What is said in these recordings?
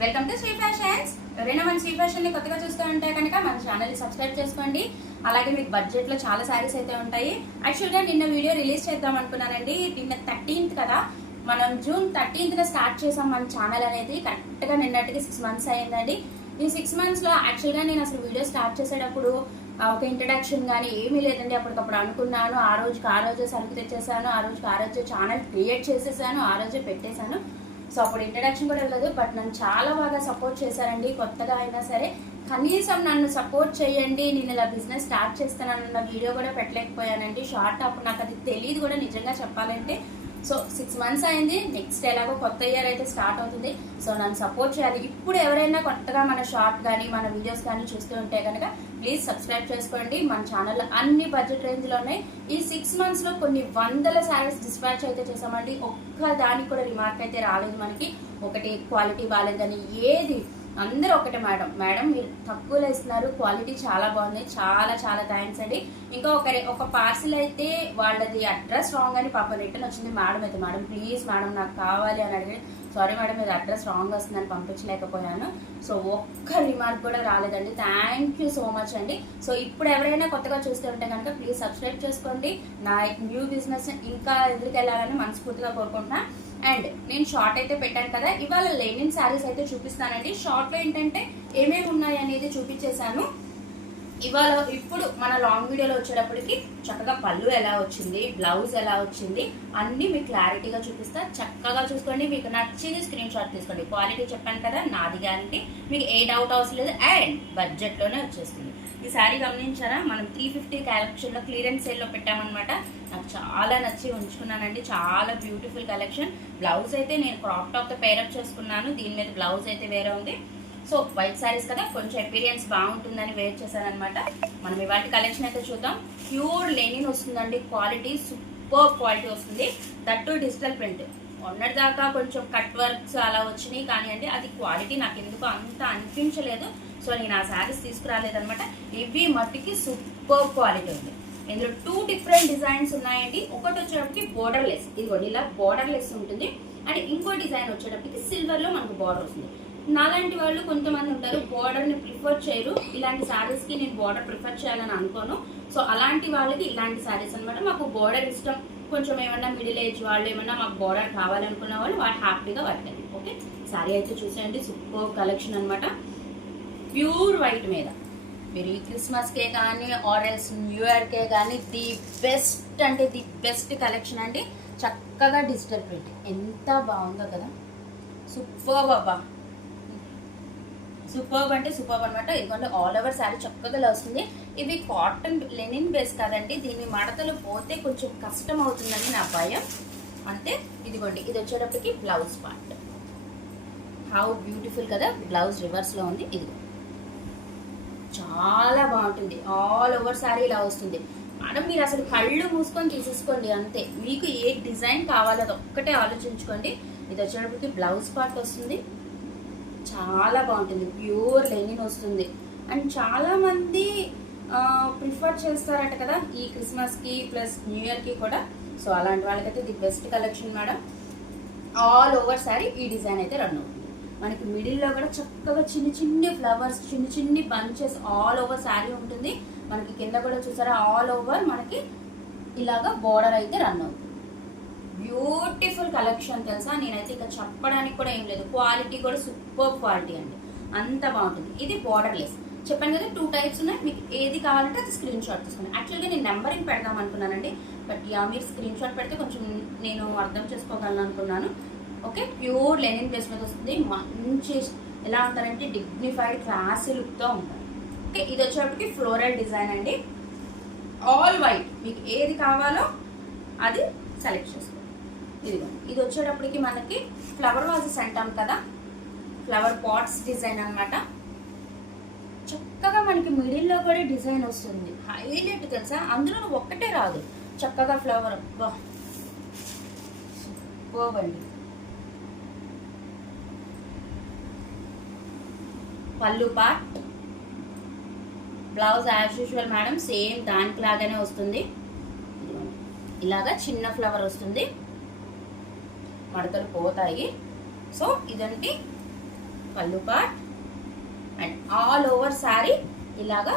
Welcome to Shri fashions. ఎవరైనా మన శ్రీ ఫ్యాషన్ని కొత్తగా చూస్తూ ఉంటే కనుక మన ఛానల్ని సబ్స్క్రైబ్ చేసుకోండి. అలాగే మీకు బడ్జెట్లో చాలా శారీస్ అయితే ఉంటాయి. యాక్చువల్గా నిన్న వీడియో రిలీజ్ చేద్దాం అనుకున్నానండి. నిన్న థర్టీన్త్ కదా. మనం జూన్ థర్టీన్త్న స్టార్ట్ చేసాం మన ఛానల్ అనేది. కరెక్ట్గా నిన్నటికి సిక్స్ మంత్స్ అయ్యిందండి ఈ సిక్స్ మంత్స్లో యాక్చువల్గా నేను అసలు వీడియో స్టార్ట్ చేసేటప్పుడు ఒక ఇంట్రడక్షన్ కానీ ఏమీ లేదండి. అప్పటికప్పుడు అనుకున్నాను. ఆ రోజుకి ఆ రోజే సరుకు తెచ్చేసాను ఆ రోజుకి ఆ రోజే ఛానల్ క్రియేట్ చేసేసాను ఆ రోజే పెట్టేశాను. సో అప్పుడు ఇంట్రడక్షన్ కూడా వెళ్ళదు బట్ నన్ను చాలా బాగా సపోర్ట్ చేశారండి కొత్తగా అయినా సరే. కనీసం నన్ను సపోర్ట్ చేయండి నేను ఇలా బిజినెస్ స్టార్ట్ చేస్తానన్న వీడియో కూడా పెట్టలేకపోయానండి. షార్ట్ అప్పుడు నాకు అది తెలియదు కూడా నిజంగా చెప్పాలంటే. సో సిక్స్ మంత్స్ అయింది. నెక్స్ట్ ఎలాగో కొత్త ఇయర్ అయితే స్టార్ట్ అవుతుంది. సో నన్ను సపోర్ట్ చేయాలి. ఇప్పుడు ఎవరైనా కొత్తగా మన షార్ట్ కానీ మన వీడియోస్ కానీ చూస్తూ ఉంటే కనుక ప్లీజ్ సబ్స్క్రైబ్ చేసుకోండి. మన ఛానల్లో అన్ని బడ్జెట్ రేంజ్లో ఉన్నాయి. ఈ సిక్స్ మంత్స్లో కొన్ని వందల శారీస్ డిస్పాచ్ అయితే చేసామండి ఒక్క దానికి కూడా రిమార్క్ అయితే రాలేదు మనకి. ఒకటి క్వాలిటీ బాగాలేదని ఏది అందరూ ఒకటే మేడం. మేడం మీరు తక్కువలో ఇస్తున్నారు. క్వాలిటీ చాలా బాగుంది. చాలా చాలా థ్యాంక్స్ అండి. ఇంకా ఒక ఒక పార్సిల్ అయితే వాళ్ళది అడ్రస్ రాంగ్ అని పాప రిటర్న్ వచ్చింది. మేడం అయితే మేడం ప్లీజ్ మేడం నాకు కావాలి అని అడిగి సారీ మేడం మీరు అడ్రస్ రాంగ్ వస్తుందని పంపించలేకపోయాను. సో ఒక్క రిమార్క్ కూడా రాలేదండి. థ్యాంక్ యూ సో మచ్ అండి. సో ఇప్పుడు ఎవరైనా కొత్తగా చూస్తూ ఉంటే కనుక ప్లీజ్ సబ్స్క్రైబ్ చేసుకోండి. నా న్యూ బిజినెస్ ఇంకా ఎదురుకెళ్ళాలని మనస్ఫూర్తిగా కోరుకుంటున్నాను అండ్ నేను షార్ట్ అయితే పెట్టాను కదా ఇవాళ లెనిన్ శారీస్ అయితే చూపిస్తానండి. షార్ట్లో ఏంటంటే ఏమేమి ఉన్నాయి అనేది చూపించేశాను. ఇవాళ ఇప్పుడు మన లాంగ్ వీడియోలో వచ్చేటప్పటికి చక్కగా పళ్ళు ఎలా వచ్చింది బ్లౌజ్ ఎలా వచ్చింది అన్నీ మీకు క్లారిటీగా చూపిస్తా. చక్కగా చూసుకోండి మీకు నచ్చింది స్క్రీన్ షాట్ తీసుకోండి. క్వాలిటీ చెప్పాను కదా నాది గ్యారంటీ మీకు ఏ డౌట్ అవసరం లేదు అండ్ బడ్జెట్లోనే వచ్చేస్తుంది. ఈ శారీ గమనించారా? మనం త్రీ ఫిఫ్టీ కలెక్షన్లో క్లియరెన్స్ సేల్లో పెట్టామన్నమాట. నాకు చాలా నచ్చి ఉంచుకున్నానండి. చాలా బ్యూటిఫుల్ కలెక్షన్ బ్లౌజ్ అయితే నేను క్రాప్ టాప్తో పేరప్ చేసుకున్నాను. దీని మీద బ్లౌజ్ అయితే వేరే ఉంది. సో వైట్ శారీస్ కదా కొంచెం ఎపీరియన్స్ బాగుంటుందని వేర్ చేశాను అనమాట మనం ఇవాటి కలెక్షన్ అయితే చూద్దాం. ప్యూర్ లెనిన్ వస్తుందండి క్వాలిటీ సూపర్ క్వాలిటీ వస్తుంది. దట్టు డిజిటల్ ప్రింట్ మొన్నటిదాకా కొంచెం కట్ వర్క్స్ అలా వచ్చినాయి కానీ అంటే అది క్వాలిటీ నాకు ఎందుకు అంత అనిపించలేదు. సో నేను ఆ శారీస్ తీసుకురాలేదనమాట ఇవి మట్టికి సూపర్ క్వాలిటీ ఉంది. ఇందులో టూ డిఫరెంట్ డిజైన్స్ ఉన్నాయండి. ఒకటి వచ్చేటప్పటికి బోర్డర్ లెస్ ఇదిగోండి ఇలా బోర్డర్ లెస్ ఉంటుంది. అండ్ ఇంకో డిజైన్ వచ్చేటప్పటికి సిల్వర్లో మనకు బోర్డర్ వస్తుంది. నాలాంటి వాళ్ళు కొంతమంది ఉంటారు బోర్డర్ని ప్రిఫర్ చేయరు. ఇలాంటి శారీస్కి నేను బోర్డర్ ప్రిఫర్ చేయాలని అనుకోను. సో అలాంటి వాళ్ళకి ఇలాంటి శారీస్ అన్నమాట. మాకు బోర్డర్ ఇష్టం. కొంచెం ఏమన్నా మిడిల్ ఏజ్ వాళ్ళు ఏమన్నా మాకు బోర్డర్ కావాలనుకున్న వాళ్ళు వాళ్ళు హ్యాపీగా వర్కండి ఓకే? శారీ అయితే చూసేయండి. సూపర్ కలెక్షన్ అనమాట ప్యూర్ వైట్ మీద. మీరు ఈ క్రిస్మస్కే కానీ ఆరెల్స్ న్యూ ఇయర్కే కానీ ది బెస్ట్ అంటే ది బెస్ట్ కలెక్షన్ అండి. చక్కగా డిజిటల్ ప్రింట్ ఎంత బాగుందో కదా. సూపర్ బాబా. సూపర్బ్ అంటే సూపర్బ్ అనమాట ఎందుకంటే ఆల్ ఓవర్ శారీ చక్కగా వస్తుంది ఇవి కాటన్ లెనిన్ బేస్ కాదండి. దీని మడతలు పోతే కొంచెం కష్టం అవుతుందని నా భయం. అంటే ఇదిగోండి ఇది వచ్చేటప్పటికి బ్లౌజ్ పార్ట్ హౌ బ్యూటిఫుల్ కదా బ్లౌజ్ రివర్స్లో ఉంది. ఇదిగో చాలా బాగుంటుంది. ఆల్ ఓవర్ శారీ ఇలా వస్తుంది. మేడం మీరు అసలు కళ్ళు మూసుకొని తీసేసుకోండి అంతే. మీకు ఏ డిజైన్ కావాలో ఒక్కటే ఆలోచించుకోండి. ఇది వచ్చేటప్పటికి బ్లౌజ్ పార్ట్ వస్తుంది. చాలా బాగుంటుంది. ప్యూర్ లెనిన్ వస్తుంది. అండ్ చాలామంది ప్రిఫర్ చేస్తారట కదా ఈ క్రిస్మస్కి ప్లస్ న్యూ ఇయర్కి కూడా. సో అలాంటి వాళ్ళకైతే the best collection madam. All over sari ఈ డిజైన్ అయితే రన్ అవుతుంది. మనకి మిడిల్లో కూడా చక్కగా చిన్న చిన్ని ఫ్లవర్స్ చిన్న చిన్ని బంచెస్ ఆల్ ఓవర్ శారీ ఉంటుంది. మనకి కింద కూడా చూసారా ఆల్ ఓవర్ మనకి ఇలాగా బోర్డర్ అయితే రన్ అవుతుంది. బ్యూటిఫుల్ కలెక్షన్ తెలుసా? నేనైతే ఇక చెప్పడానికి కూడా ఏం లేదు. క్వాలిటీ కూడా సూపర్ క్వాలిటీ అండి. అంత బాగుంటుంది. ఇది బోర్డర్లెస్ చెప్పాను కదా టూ టైప్స్ ఉన్నాయి. మీకు ఏది కావాలంటే అది స్క్రీన్ షాట్ తీసుకున్నాను యాక్చువల్గా నేను నెంబరింగ్ పెడదాం అనుకున్నానండి. బట్ యా మీరు స్క్రీన్ షాట్ పెడితే కొంచెం నేను అర్థం చేసుకోగలను అనుకున్నాను. ఓకే ప్యూర్ లెనిన్ ప్లేస్ మీద వస్తుంది. మంచి ఎలా ఉంటారంటే డిగ్నిఫైడ్ క్లాసీ లుక్తో ఉంటారు ఓకే ఇది వచ్చేటప్పటికి ఫ్లోరల్ డిజైన్ అండి. ఆల్ వైట్ మీకు ఏది కావాలో అది సెలెక్ట్ చేసుకోండి. ఇదిగో ఇది వచ్చేటప్పటికి మనకి ఫ్లవర్ వాజెస్ అంటాం కదా? ఫ్లవర్ పాట్స్ డిజైన్ అన్నమాట. చక్కగా మనకి మిడిల్లో కూడా డిజైన్ వస్తుంది. హైలైట్ తెలుసా? అందులో ఒక్కటే రాదు. చక్కగా ఫ్లవర్ పోవండి పళ్ళు part blouse as usual madam same దానికి లాగానే వస్తుంది. ఇలాగా చిన్న ఫ్లవర్ వస్తుంది. మడతలు పోతాయి. సో ఇదండి పళ్ళు part and all over sari ఇలాగా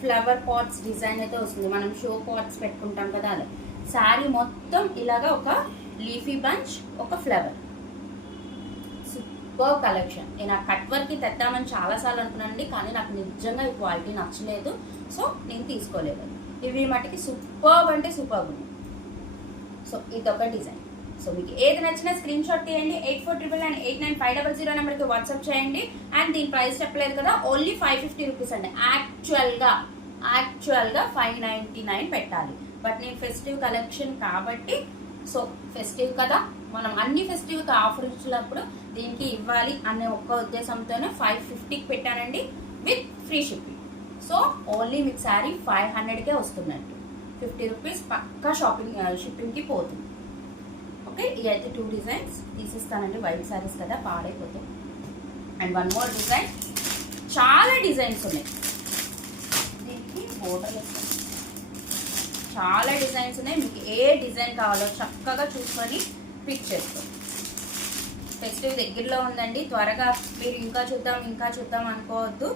ఫ్లవర్ పాట్స్ డిజైన్ అయితే వస్తుంది. మనం షో పాట్స్ పెట్టుకుంటాం కదా అలా శారీ మొత్తం ఇలాగా ఒక లీఫీ బంచ్ ఒక ఫ్లవర్ సూపర్ కలెక్షన్ నేను ఆ కట్ వర్క్కి తెద్దామని చాలాసార్లు అనుకున్నానండి కానీ నాకు నిజంగా ఈ క్వాలిటీ నచ్చలేదు. సో నేను తీసుకోలేదు. ఇవి మటుకి సూపర్ అంటే సూపర్ ఉంది సో ఇదొక డిజైన్ సో మీకు ఏది నచ్చినా స్క్రీన్ షాట్ తీయండి. Eight four triple nine eight nine five double zero నెంబర్కి వాట్సాప్ చేయండి. అండ్ దీని ప్రైస్ చెప్పలేదు కదా ఓన్లీ ఫైవ్ ఫిఫ్టీ రూపీస్ అండి. యాక్చువల్గా యాక్చువల్గా ఫైవ్ నైంటీ నైన్ పెట్టాలి. బట్ నేను ఫెస్టివ్ కలెక్షన్ కాబట్టి సో ఫెస్టివ్ కదా మనం అన్ని ఫెస్టివ్కి ఆఫర్ ఇచ్చినప్పుడు దీనికి ఇవ్వాలి అనే ఒక్క ఉద్దేశంతోనే ఫైవ్ ఫిఫ్టీకి పెట్టానండి with free shipping so only మీకు శారీ ఫైవ్ హండ్రెడ్కే వస్తున్నట్టు. ఫిఫ్టీ రూపీస్ పక్కా షాపింగ్ షిప్పింగ్కి uh, పోతుంది. ఓకే ఇవి అయితే టూ డిజైన్స్ తీసిస్తానండి వైట్ శారీస్ కదా పాడైపోతాయి అండ్ వన్ మోర్ డిజైన్ చాలా డిజైన్స్ ఉన్నాయి. దీనికి బోర్డర్ చాలా డిజైన్స్ ఉన్నాయి. మీకు ఏ డిజైన్ కావాలో చక్కగా చూసుకొని పిక్ చేసుకోండి. ఫెస్టివ్ దగ్గరలో ఉందండి. త్వరగా మీరు ఇంకా చూద్దాం ఇంకా చూద్దాం అనుకోవద్దు.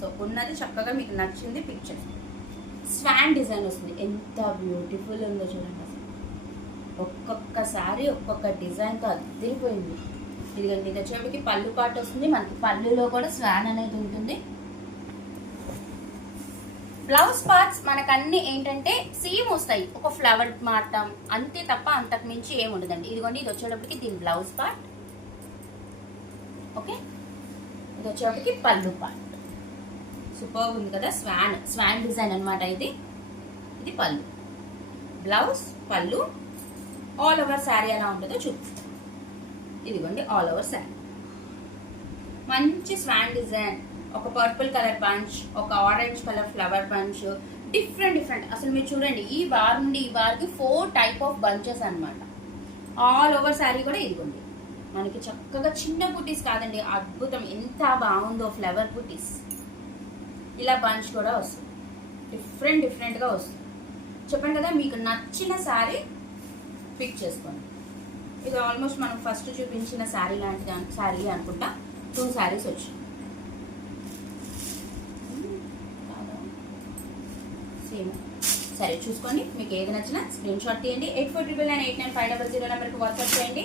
సో ఉన్నది చక్కగా మీకు నచ్చింది పిక్ చేసుకోండి. స్వాన్ డిజైన్ వస్తుంది. ఎంత బ్యూటిఫుల్ ఉందో చూడండి. ఒక్కొక్కసారి ఒక్కొక్క డిజైన్తో అద్దరిపోయింది. ఇదిగోండి ఇది చెవికి పళ్ళు పాటు వస్తుంది. మనకి పళ్ళులో కూడా స్వాన్ అనేది ఉంటుంది. బ్లౌజ్ పార్ట్స్ మనకు ఏంటంటే సేమ్ వస్తాయి. ఒక ఫ్లవర్ మారటం అంతే తప్ప అంతకు మించి ఏమి ఉండదండి. ఇదిగోండి ఇది వచ్చేటప్పటికి దీని బ్లౌజ్ పార్ట్ ఓకే ఇది వచ్చేటప్పటికి పళ్ళు పార్ట్ సూపర్ ఉంది కదా? స్వాన్ స్వాన్ డిజైన్ అన్నమాట ఇది. ఇది పళ్ళు. బ్లౌజ్ పళ్ళు ఆల్ ఓవర్ శారీ ఎలా ఉంటుందో చూపిస్తాను ఇదిగోండి ఆల్ ఓవర్ శారీ మంచి స్వాన్ డిజైన్ ఒక పర్పుల్ కలర్ బంచ్ ఒక orange colour flower bunch different different అసలు మీరు చూడండి ఈ బార్ నుండి ఈ బార్కి ఫోర్ టైప్ ఆఫ్ బంచెస్ అన్నమాట. ఆల్ ఓవర్ శారీ కూడా ఇదిగోండి. మనకి చక్కగా చిన్న బుటీస్ కాదండి అద్భుతం. ఎంత బాగుందో ఫ్లవర్ బుటీస్ ఇలా బంచ్ కూడా వస్తుంది. డిఫరెంట్ డిఫరెంట్గా వస్తుంది. చెప్పండి కదా మీకు నచ్చిన శారీ పిక్ చేసుకోండి. ఇది ఆల్మోస్ట్ మనం ఫస్ట్ చూపించిన శారీ లాంటి శారీ అనుకుంటా టూ శారీస్ వచ్చాయి. సేమ్. సరే చూసుకోండి మీకు ఏది నచ్చినా స్క్రీన్ షాట్ తీయండి. Eight four triple nine eight nine five double zero నెంబర్కి వాట్సాప్ చేయండి.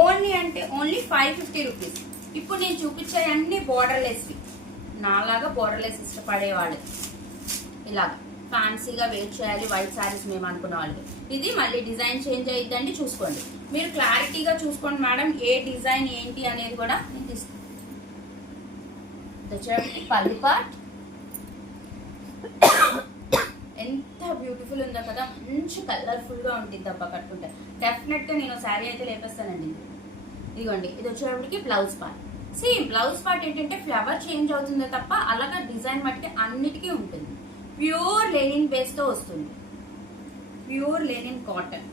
ఓన్లీ అంటే ఓన్లీ ఫైవ్ ఫిఫ్టీ రూపీస్. ఇప్పుడు నేను చూపించే అన్ని బోర్డర్లెస్వి నాలాగా బోర్డర్లెస్ ఇష్టపడేవాళ్ళు. ఇలాగా. ఫ్యాన్సీగా వేర్ చేయాలి వైట్ శారీస్ మేము అనుకున్న వాళ్ళకి. ఇది మళ్ళీ డిజైన్ చేంజ్ అయ్యిద్దండి చూసుకోండి. మీరు క్లారిటీగా చూసుకోండి మేడం ఏ డిజైన్ ఏంటి అనేది కూడా నేను తీసుకుంటాను పల్లి పార్ట్ ఎంత బ్యూటిఫుల్ ఉందో కదా మంచి కలర్ఫుల్గా ఉంటుంది అబ్బా కట్టుకుంటే. డెఫినెట్గా నేను శారీ అయితే లేపేస్తానండి. ఇదిగోండి ఇది వచ్చేటప్పటికి blouse part same blouse part ఏంటంటే ఫ్లవర్ చేంజ్ అవుతుందో తప్ప అలాగా డిజైన్ మట్టుకి అన్నిటికీ ఉంటుంది. ప్యూర్ లెనిన్ బేస్తో వస్తుంది. Pure linen cotton.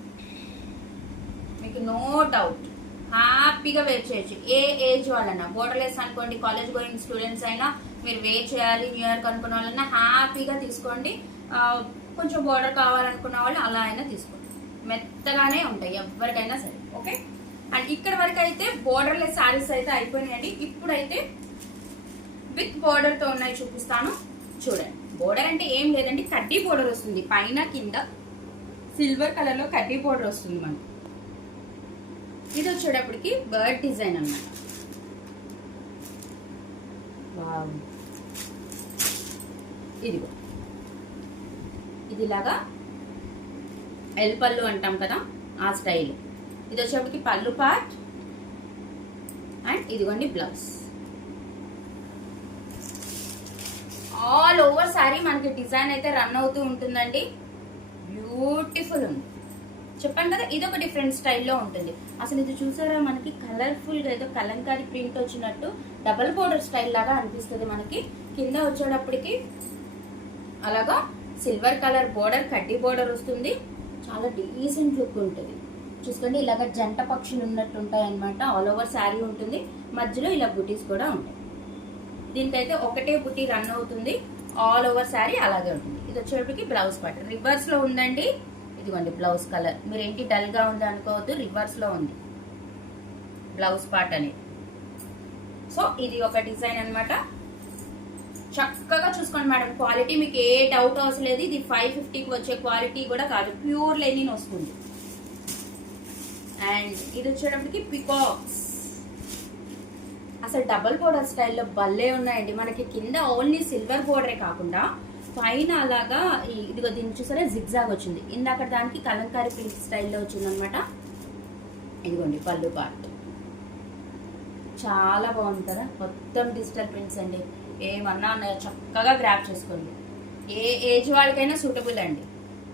మీకు నో డౌట్ హ్యాపీగా వేర్ చేయొచ్చు. ఏ ఏజ్ వాళ్ళైనా బోర్డర్లెస్ అనుకోండి కాలేజ్ గోయింగ్ స్టూడెంట్స్ అయినా మీరు వేర్ చేయాలి న్యూ ఇయర్ అనుకున్న వాళ్ళన్నా హ్యాపీగా తీసుకోండి. కొంచెం బోర్డర్ కావాలనుకున్న వాళ్ళు అలా అయినా తీసుకోండి. మెత్తగానే ఉంటాయి ఎవరికైనా సరే. ఓకే అండ్ ఇక్కడ వరకు అయితే బోర్డర్లెస్ శారీస్ అయితే అయిపోయినాయండి. ఇప్పుడైతే విత్ బోర్డర్తో ఉన్నాయి చూపిస్తాను. చూడండి. బోర్డర్ అంటే ఏం లేదండి కడ్డీ బోర్డర్ వస్తుంది. పైన కింద సిల్వర్ కలర్లో కడ్డీ బోర్డర్ వస్తుంది మనకి. ఇది వచ్చేటప్పటికి బర్డ్ డిజైన్ అన్నమాట. వావ్. ఇదిగో. ఇదిలాగా ఎల్ పళ్ళు అంటాం కదా ఆ స్టైల్ ఇది వచ్చేటప్పటికి పళ్ళు పార్ట్ అండ్ ఇదిగోండి బ్లౌజ్ ఆల్ ఓవర్ సారీ మనకి డిజైన్ అయితే రన్ అవుతూ ఉంటుందండి. బ్యూటిఫుల్ ఉంది. చెప్పాను కదా ఇది ఒక డిఫరెంట్ స్టైల్లో ఉంటుంది. అసలు ఇది చూసారా మనకి కలర్ఫుల్గా ఏదో కలంకారీ ప్రింట్ వచ్చినట్టు డబల్ బోర్డర్ స్టైల్ లాగా అనిపిస్తుంది మనకి. కింద వచ్చేటప్పటికి అలాగా సిల్వర్ కలర్ బోర్డర్ కడ్డీ బోర్డర్ వస్తుంది. చాలా డీసెంట్ లుక్ ఉంటుంది. చూసుకోండి ఇలాగ జంట పక్షులు ఉన్నట్టు ఉంటాయి అనమాట ఆల్ ఓవర్ శారీ ఉంటుంది. మధ్యలో ఇలా బుటీస్ కూడా ఉంటాయి. దీనికైతే ఒకటే బుటీ రన్ అవుతుంది. ఆల్ ఓవర్ శారీ అలాగే ఉంటుంది. ఇది వచ్చేటప్పటికి బ్లౌజ్ పార్ట్ రివర్స్లో ఉందండి. ఇదిగోండి బ్లౌజ్ కలర్ మీరు ఏంటి డల్గా ఉంది అనుకోవద్దు రివర్స్లో ఉంది. బ్లౌజ్ పార్ట్ అనేది. సో ఇది ఒక డిజైన్ అన్నమాట. చక్కగా చూసుకోండి మేడం. క్వాలిటీ మీకు ఏ డౌట్ అవసరం లేదు. ఇది ఫైవ్ ఫిఫ్టీకి వచ్చే క్వాలిటీ కూడా కాదు. ప్యూర్ లెనిన్ వస్తుంది. అండ్ ఇది వచ్చేటప్పటికి పికాక్స్ అసలు డబల్ బోర్డర్ స్టైల్లో భలే ఉన్నాయండి. మనకి కింద ఓన్లీ సిల్వర్ బోర్డరే కాకుండా పైన అలాగా ఇదిగో దీన్ని చూసారా? జిగ్జాగ్ వచ్చింది. ఇందాక దానికి కలంకారీ ప్రింట్ స్టైల్లో వచ్చింది అనమాట ఇదిగోండి పళ్ళు పార్ట్. చాలా బాగుంది కదా? మొత్తం డిజిటల్ ప్రింట్స్ అండి. ఏమన్నా ఉన్నాయో చక్కగా గ్రాప్ చేసుకోండి. ఏ ఏజ్ వాళ్ళకైనా సూటబుల్ అండి.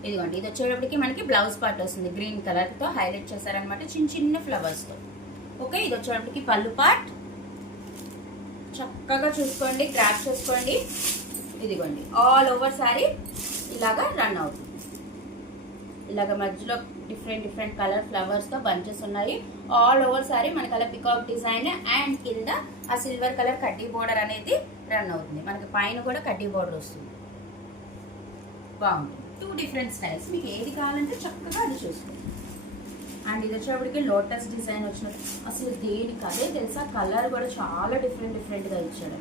ఇదిగోండి ఇది వచ్చేటప్పటికి మనకి బ్లౌజ్ పార్ట్ వస్తుంది. గ్రీన్ కలర్తో హైలైట్ చేశారనమాట చిన్న చిన్న ఫ్లవర్స్తో ఓకే ఇది వచ్చేటప్పటికి పళ్ళు పార్ట్. చక్కగా చూసుకోండి గ్రాప్ చేసుకోండి. ఇదిగోండి ఆల్ ఓవర్ సారీ ఇలాగా రన్ అవుతుంది. ఇలాగ మధ్యలో డిఫరెంట్ డిఫరెంట్ కలర్ ఫ్లవర్స్తో బంచెస్ ఉన్నాయి. ఆల్ ఓవర్ సారీ మనకి అలా పికాక్ డిజైన్ అండ్ కింద ఆ సిల్వర్ కలర్ కడ్డీ బోర్డర్ అనేది రన్ అవుతుంది. మనకి పైన కూడా కడ్డీ బోర్డర్ వస్తుంది. బాగుంటుంది టూ డిఫరెంట్ స్టైల్స్ మీకు ఏది కావాలంటే చక్కగా అది చూసుకోండి. అండ్ ఇది వచ్చేటప్పటికి లోటస్ డిజైన్ వచ్చిన అసలు దేనికి? అదే తెలుసా? కలర్ కూడా చాలా డిఫరెంట్ డిఫరెంట్గా ఇచ్చాడు.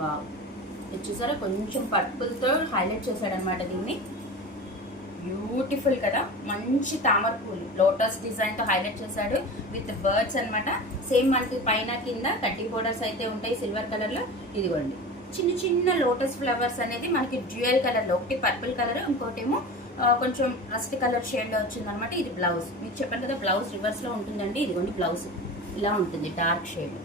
బాగు ఇది చూసారా? కొంచెం పర్పుల్తో హైలైట్ చేశాడనమాట దీన్ని. బ్యూటిఫుల్ కదా? మంచి తామర పూలు. లోటస్ డిజైన్తో హైలైట్ చేశాడు విత్ బర్డ్స్ అనమాట సేమ్ మనకి పైన కింద కడ్డీ బోర్డర్స్ అయితే ఉంటాయి సిల్వర్ కలర్లో ఇదిగోండి. చిన్న చిన్న లోటస్ ఫ్లవర్స్ అనేది మనకి డ్యూయల్ కలర్లో ఒకటి పర్పుల్ కలర్ ఇంకోటేమో కొంచెం రస్ట్ కలర్ షేడ్ వచ్చింది అనమాట ఇది బ్లౌజ్. మీకు చెప్పాను కదా బ్లౌజ్ రివర్స్లో ఉంటుందండి. ఇదిగోండి బ్లౌజ్. ఇలా ఉంటుంది డార్క్ షేడ్.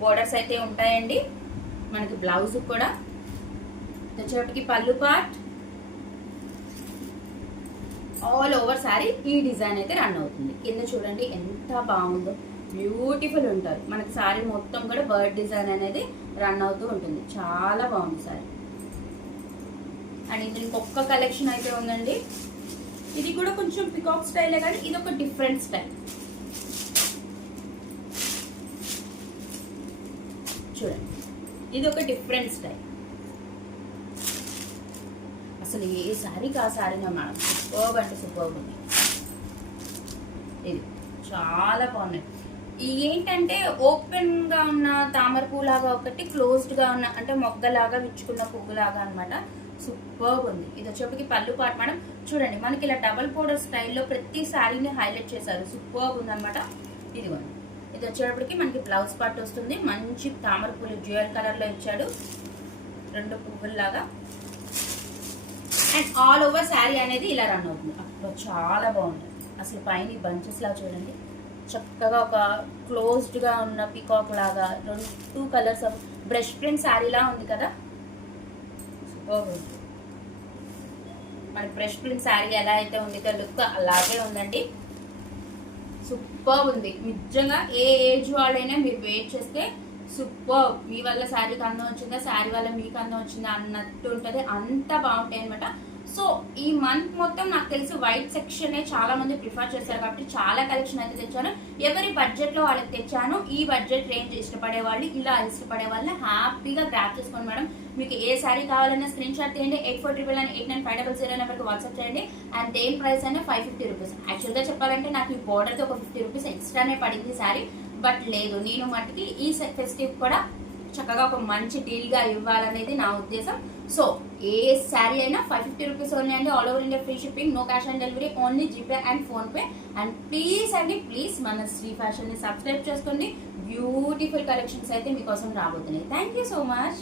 బోర్డర్స్ అయితే ఉంటాయండి. మనకి బ్లౌజ్ కూడా. వచ్చేటప్పటికి పళ్ళు పార్ట్. ఆల్ ఓవర్ సారీ ఈ డిజైన్ అయితే రన్ అవుతుంది. కింద చూడండి ఎంత బాగుందో. బ్యూటిఫుల్ ఉంటారు. మనకి సారీ మొత్తం కూడా బర్డ్ డిజైన్ అనేది రన్ అవుతూ ఉంటుంది. చాలా బాగుంది సారీ. అండ్ ఇందులో ఒక్క కలెక్షన్ అయితే ఉందండి. ఇది కూడా కొంచెం పికాక్ స్టైలే కానీ ఇది ఒక డిఫరెంట్ స్టైల్ చూడండి. ఇది ఒక డిఫరెంట్ స్టైల్ అసలు ఏ శారీకి ఆ శారీగా మేడం? సూపర్బ్ అంటే సూపర్బ్ ఉంది. ఇది చాలా బాగున్నాయి. ఏంటంటే ఓపెన్గా ఉన్న తామర పూలాగా ఒకటి క్లోజ్డ్గా ఉన్న అంటే మొగ్గలాగా విచ్చుకున్న పువ్వులాగా అనమాట సూపర్ ఉంది. ఇది వచ్చేప్పటికి పళ్ళు పాట మేడం. చూడండి మనకి ఇలా డబల్ పౌడర్ స్టైల్లో ప్రతి శారీని హైలైట్ చేశారు. సూపర్ ఉంది అనమాట ఇదిగోండి ఇది వచ్చేటప్పటికి మనకి బ్లౌజ్ పార్ట్ వస్తుంది. మంచి తామర పూలు జ్యువెల్ కలర్లో ఇచ్చాడు. రెండు పువ్వుల్లాగా. అండ్ ఆల్ ఓవర్ శారీ అనేది ఇలా రన్ అవుతుంది. అప్పుడు చాలా బాగుంటుంది. అసలు పైన బంచెస్ లాగా చూడండి. చక్కగా ఒక క్లోజ్డ్గా ఉన్న పికాక్ లాగా రెండు two colours of brush print శారీలా ఉంది కదా? మనకి బ్రష్ ప్రింట్ శారీ ఎలా అయితే ఉంది లుక్ అలాగే ఉందండి. సూపర్ ఉంది. నిజంగా ఏ ఏజ్ వాళ్ళైనా మీరు వెయిట్ చేస్తే సూపర్ మీ వల్ల శారీకి అందం వచ్చిందా శారీ వల్ల మీకు అందం వచ్చిందా అన్నట్టు ఉంటుంది. అంత బాగుంటాయి అనమాట సో ఈ మంత్ మొత్తం నాకు తెలిసి వైట్ సెక్షన్ చాలా మంది ప్రిఫర్ చేశారు కాబట్టి చాలా కలెక్షన్ అయితే తెచ్చాను. ఎవరి బడ్జెట్లో వాళ్ళకి తెచ్చాను ఈ బడ్జెట్ రేంజ్ ఇష్టపడే వాళ్ళు ఇలా ఇష్టపడే వాళ్ళు హ్యాపీగా గ్రాప్ చేసుకోండి మేడం. మీకు ఏ శారీ కావాలన్నా స్క్రీన్ షాట్ తీయండి. Eight four triple nine eight nine five double zero నెంబర్కి వాట్సాప్ చేయండి. అండ్ దేని ప్రైస్ అయినా ఫైవ్ ఫిఫ్టీ రూపీస్ యాక్చువల్గా చెప్పాలంటే నాకు ఈ బోర్డర్తో ఒక ఫిఫ్టీ రూపీస్ ఎక్స్ట్రానే పడింది శారీ బట్ లేదు నేను మట్టుకి ఈ ఫెస్టివ్ కూడా చక్కగా ఒక మంచి డీల్గా ఇవ్వాలనేది నా ఉద్దేశం. సో ఏ శారీ అయినా ఫైవ్ ఫిఫ్టీ రూపీస్ ఓన్లీ అండి. All over India free shipping no cash on delivery only GPay and PhonePe and please అండి ప్లీజ్ మన శ్రీ ఫ్యాషన్ని సబ్స్క్రైబ్ చేసుకోండి. బ్యూటిఫుల్ కలెక్షన్స్ అయితే మీకోసం రాబోతున్నాయి. Thank you so much